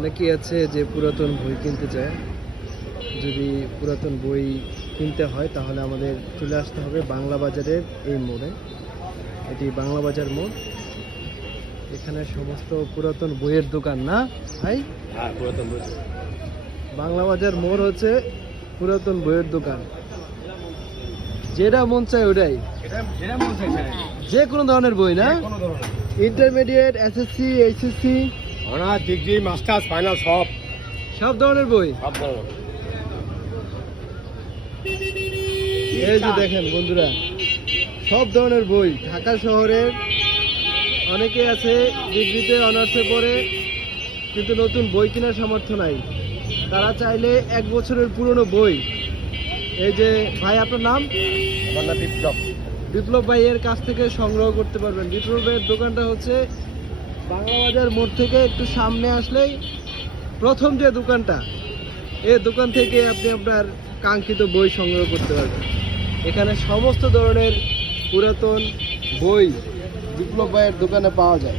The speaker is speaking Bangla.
অনেকেই আছে যে পুরাতন বই কিনতে চায়। যদি পুরাতন বই কিনতে হয় তাহলে আমাদের চলে আসতে হবে বাংলা বাজারের এই মোড়ে। এটি বাংলা বাজার মোড়। এখানে সমস্ত পুরাতন বইয়ের দোকান, না ভাই? হ্যাঁ, পুরাতন বই। বাংলা বাজার মোড় হচ্ছে পুরাতন বইয়ের দোকান। যেটা মন চায় ওটাই, যে কোনো ধরনের বই, না? Intermediate, SSC, HSC, honours, degree, masters, final সব ধরনের বই। সব ধরনের। এই যে দেখেন বন্ধুরা, সব ধরনের বই। ঢাকা শহরের অনেকে আছে ডিগ্রিতে অনার্সে পড়ে কিন্তু নতুন বই কেনার সামর্থ্য নাই। তারা চাইলে 1 বছরের পুরনো বই, এই যে ভাই আপনার নাম? আমার নাম বিপ্লব। বিপ্লব ভাইয়ের কাছ থেকে সংগ্রহ করতে পারবেন। বিপ্লব ভাইয়ের দোকানটা হচ্ছে বাংলা বাজার মোড় থেকে একটু সামনে আসলেই প্রথম যে দোকানটা, এই দোকান থেকে আপনি আপনার কাঙ্ক্ষিত বই সংগ্রহ করতে পারবেন। এখানে সমস্ত ধরনের পুরাতন বই বিপ্লব ভাইয়ের দোকানে পাওয়া যায়।